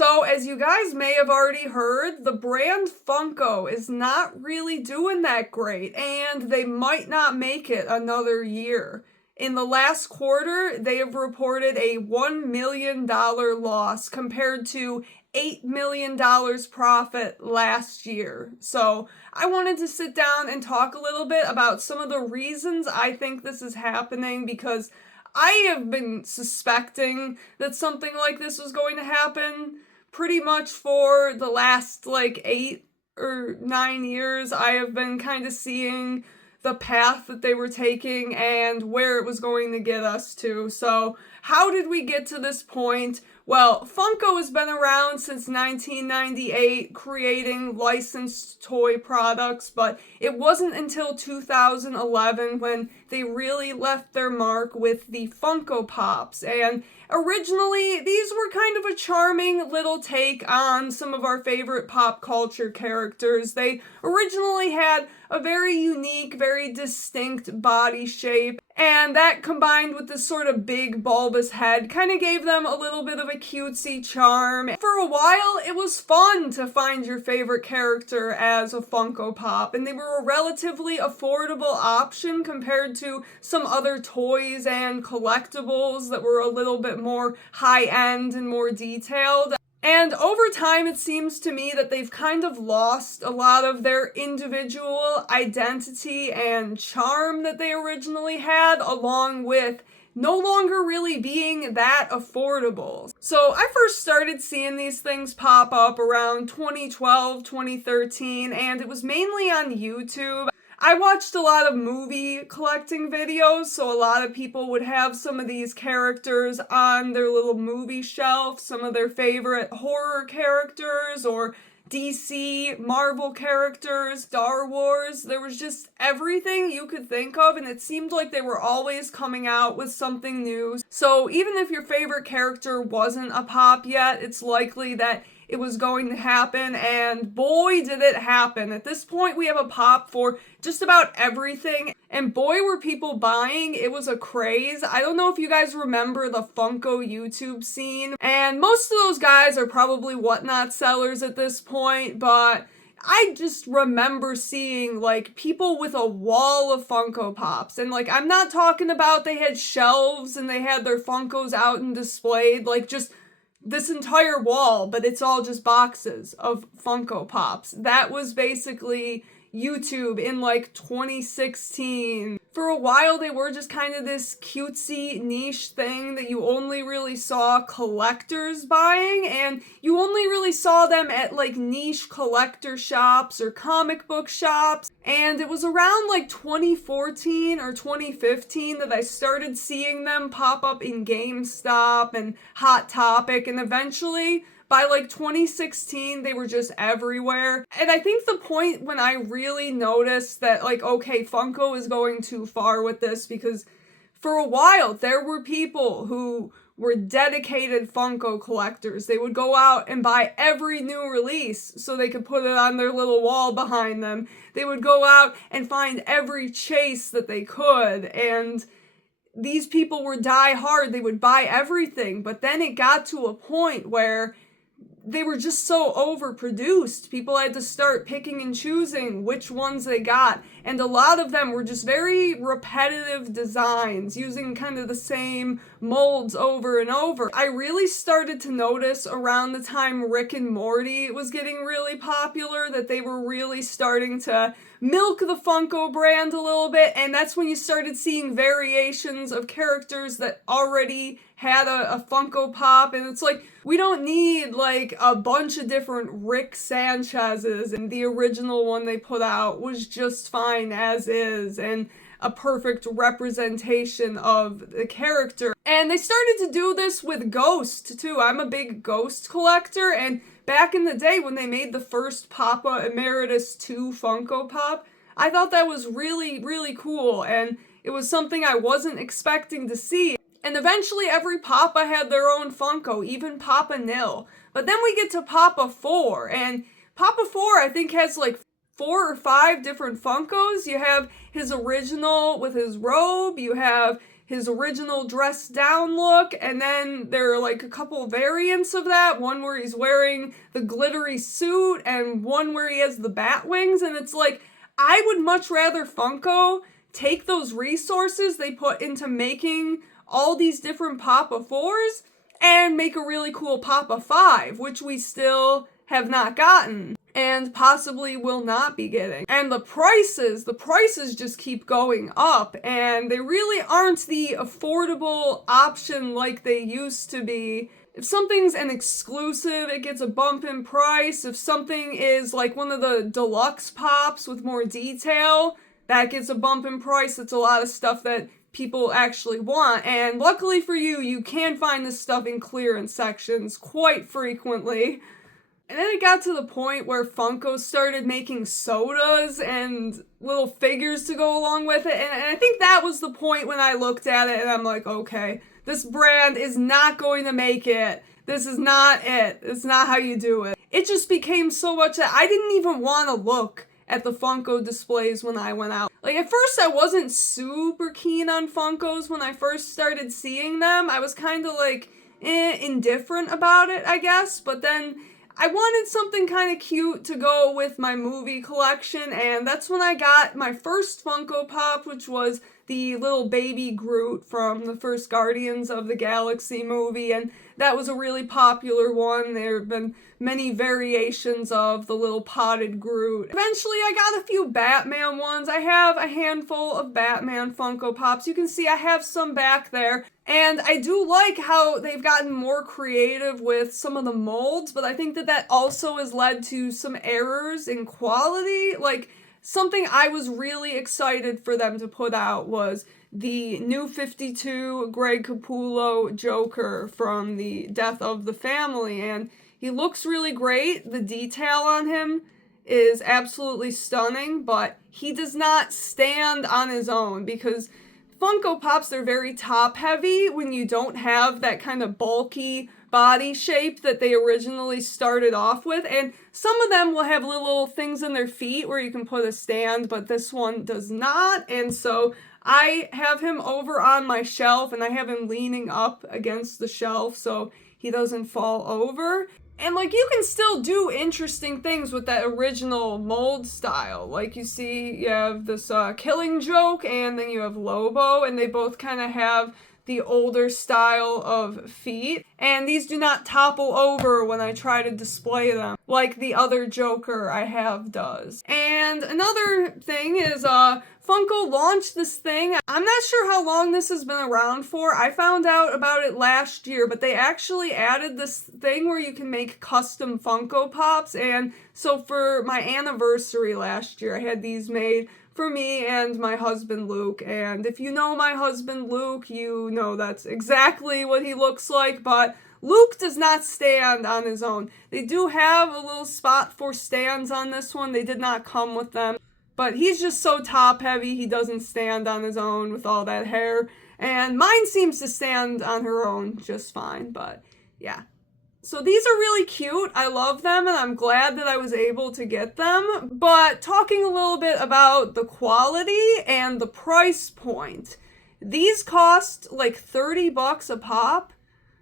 So, as you guys may have already heard, the brand Funko is not really doing that great, and they might not make it another year. In the last quarter, they have reported a $1 million loss compared to $8 million profit last year. So, I wanted to sit down and talk a little bit about some of the reasons I think this is happening, because I have been suspecting that something like this was going to happen pretty much for the last 8 or 9 years. I have been kind of seeing the path that they were taking and where it was going to get us to. So, how did we get to this point? Well, Funko has been around since 1998 creating licensed toy products, but it wasn't until 2011 when they really left their mark with the Funko Pops. And originally, these were kind of a charming little take on some of our favorite pop culture characters. They originally had a very unique, very distinct body shape, and that combined with this sort of big bulbous head kind of gave them a little bit of a cutesy charm. For a while, it was fun to find your favorite character as a Funko Pop, and they were a relatively affordable option compared to some other toys and collectibles that were a little bit more high-end and more detailed. And over time, it seems to me that they've kind of lost a lot of their individual identity and charm that they originally had, along with no longer really being that affordable. So I first started seeing these things pop up around 2012, 2013, and it was mainly on YouTube. I watched a lot of movie collecting videos, so a lot of people would have some of these characters on their little movie shelf, some of their favorite horror characters or DC, Marvel characters, Star Wars. There was just everything you could think of, and it seemed like they were always coming out with something new. So even if your favorite character wasn't a pop yet, it's likely that it was going to happen, and boy did it happen. At this point, we have a pop for just about everything, and boy were people buying. It was a craze. I don't know if you guys remember the Funko YouTube scene, and most of those guys are probably whatnot sellers at this point, but I just remember seeing people with a wall of Funko Pops, and I'm not talking about they had shelves and they had their Funkos out and displayed, just this entire wall, but it's all just boxes of Funko Pops. That was basically YouTube in 2016. For a while, they were just kind of this cutesy niche thing that you only really saw collectors buying, and you only really saw them at niche collector shops or comic book shops. And it was around 2014 or 2015 that I started seeing them pop up in GameStop and Hot Topic, and eventually by 2016, they were just everywhere. And I think the point when I really noticed that okay, Funko is going too far with this, because for a while there were people who were dedicated Funko collectors. They would go out and buy every new release so they could put it on their little wall behind them. They would go out and find every chase that they could, and these people were die hard. They would buy everything, but then it got to a point where they were just so overproduced. People had to start picking and choosing which ones they got, and a lot of them were just very repetitive designs, using kind of the same molds over and over. I really started to notice around the time Rick and Morty was getting really popular that they were really starting to milk the Funko brand a little bit, and that's when you started seeing variations of characters that already had a Funko Pop, and it's we don't need a bunch of different Rick Sanchez's, and the original one they put out was just fine as is, and a perfect representation of the character. And they started to do this with Ghost, too. I'm a big Ghost collector, and back in the day when they made the first Papa Emeritus 2 Funko Pop, I thought that was really, really cool, and it was something I wasn't expecting to see. And eventually every Papa had their own Funko, even Papa Nil. But then we get to Papa 4, and Papa 4 I think has 4 or 5 different Funkos. You have his original with his robe, you have his original dressed down look, and then there are like a couple variants of that, one where he's wearing the glittery suit and one where he has the bat wings, and it's like, I would much rather Funko take those resources they put into making all these different Papa 4s and make a really cool Papa 5, which we still have not gotten and possibly will not be getting. And the prices just keep going up, and they really aren't the affordable option like they used to be. If something's an exclusive, it gets a bump in price. If something is like one of the deluxe pops with more detail, that gets a bump in price. It's a lot of stuff that people actually want, and luckily for you, you can find this stuff in clearance sections quite frequently. And then it got to the point where Funko started making sodas and little figures to go along with it. And I think that was the point when I looked at it and I'm like, okay, this brand is not going to make it. This is not it. It's not how you do it. It just became so much that I didn't even want to look at the Funko displays when I went out. Like, at first I wasn't super keen on Funkos when I first started seeing them. I was kind of like, indifferent about it, I guess. But then I wanted something kind of cute to go with my movie collection, and that's when I got my first Funko Pop, which was the little baby Groot from the first Guardians of the Galaxy movie, and that was a really popular one. There have been many variations of the little potted Groot. Eventually, I got a few Batman ones. I have a handful of Batman Funko Pops. You can see I have some back there. And I do like how they've gotten more creative with some of the molds, but I think that also has led to some errors in quality. Like, something I was really excited for them to put out was the New 52 Greg Capullo Joker from the Death of the Family, and he looks really great. The detail on him is absolutely stunning, but he does not stand on his own because Funko Pops, they're very top heavy when you don't have that kind of bulky body shape that they originally started off with, and some of them will have little things in their feet where you can put a stand, but this one does not. And so I have him over on my shelf, and I have him leaning up against the shelf so he doesn't fall over. And, like, you can still do interesting things with that original mold style. Like, you see, you have this Killing Joke, and then you have Lobo, and they both kind of have the older style of feet. And these do not topple over when I try to display them, like the other Joker I have does. And another thing is, Funko launched this thing. I'm not sure how long this has been around for. I found out about it last year, but they actually added this thing where you can make custom Funko Pops. And so for my anniversary last year, I had these made for me and my husband Luke. And if you know my husband Luke, you know that's exactly what he looks like, but Luke does not stand on his own. They do have a little spot for stands on this one. They did not come with them. But he's just so top heavy, he doesn't stand on his own with all that hair. And mine seems to stand on her own just fine, but yeah. So these are really cute. I love them, and I'm glad that I was able to get them. But talking a little bit about the quality and the price point. These cost like $30 a pop.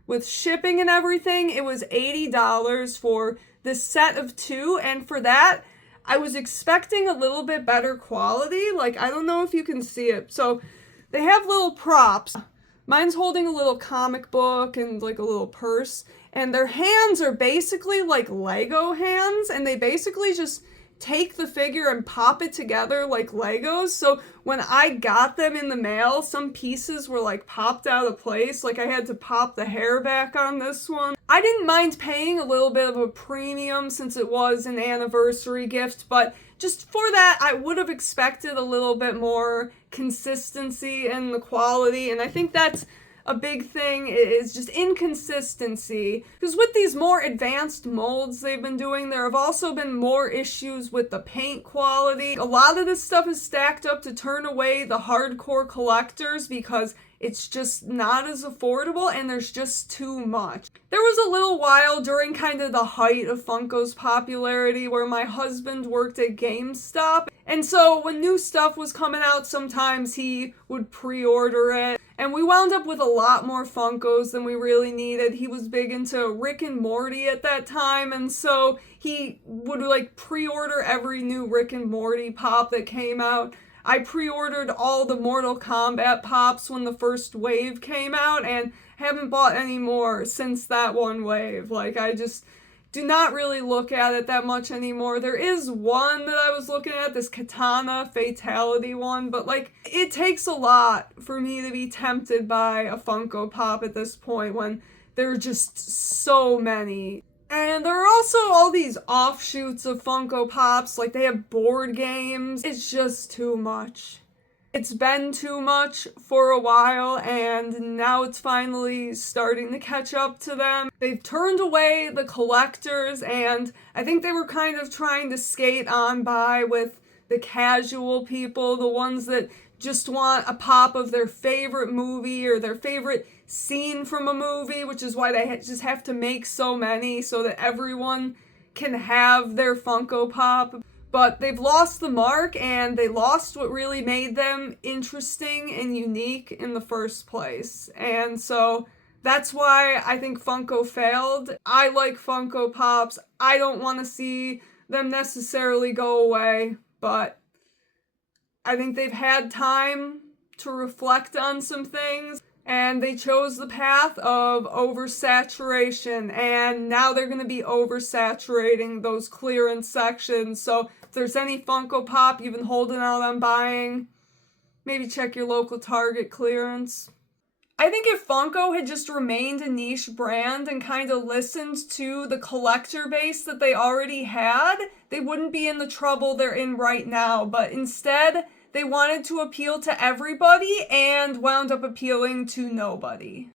With shipping and everything, it was $80 for this set of 2, and for that, I was expecting a little bit better quality. Like, I don't know if you can see it. So they have little props. Mine's holding a little comic book and like a little purse. And their hands are basically like Lego hands. And they basically just take the figure and pop it together like Legos. So when I got them in the mail, some pieces were like popped out of place. Like I had to pop the hair back on this one. I didn't mind paying a little bit of a premium since it was an anniversary gift, but just for that, I would have expected a little bit more consistency in the quality, and I think that's a big thing is just inconsistency. Because with these more advanced molds they've been doing, there have also been more issues with the paint quality. A lot of this stuff is stacked up to turn away the hardcore collectors because it's just not as affordable and there's just too much. There was a little while during kind of the height of Funko's popularity where my husband worked at GameStop, And so when new stuff was coming out, sometimes he would pre-order it. And we wound up with a lot more Funkos than we really needed. He was big into Rick and Morty at that time, and so he would like pre-order every new Rick and Morty pop that came out. I pre-ordered all the Mortal Kombat pops when the first wave came out and haven't bought any more since that one wave. Like, I just do not really look at it that much anymore. There is one that I was looking at, this Katana Fatality one, but like, it takes a lot for me to be tempted by a Funko Pop at this point when there are just so many. And there are also all these offshoots of Funko Pops, like they have board games. It's just too much. It's been too much for a while, and now it's finally starting to catch up to them. They've turned away the collectors, and I think they were kind of trying to skate on by with the casual people, the ones that just want a pop of their favorite movie or their favorite scene from a movie, which is why they just have to make so many so that everyone can have their Funko Pop. But they've lost the mark, and they lost what really made them interesting and unique in the first place. And so that's why I think Funko failed. I like Funko Pops. I don't want to see them necessarily go away, but I think they've had time to reflect on some things, and they chose the path of oversaturation, and now they're going to be oversaturating those clearance sections. So if there's any Funko Pop you've been holding out on buying, maybe check your local Target clearance. I think if Funko had just remained a niche brand and kind of listened to the collector base that they already had, they wouldn't be in the trouble they're in right now. But instead, they wanted to appeal to everybody and wound up appealing to nobody.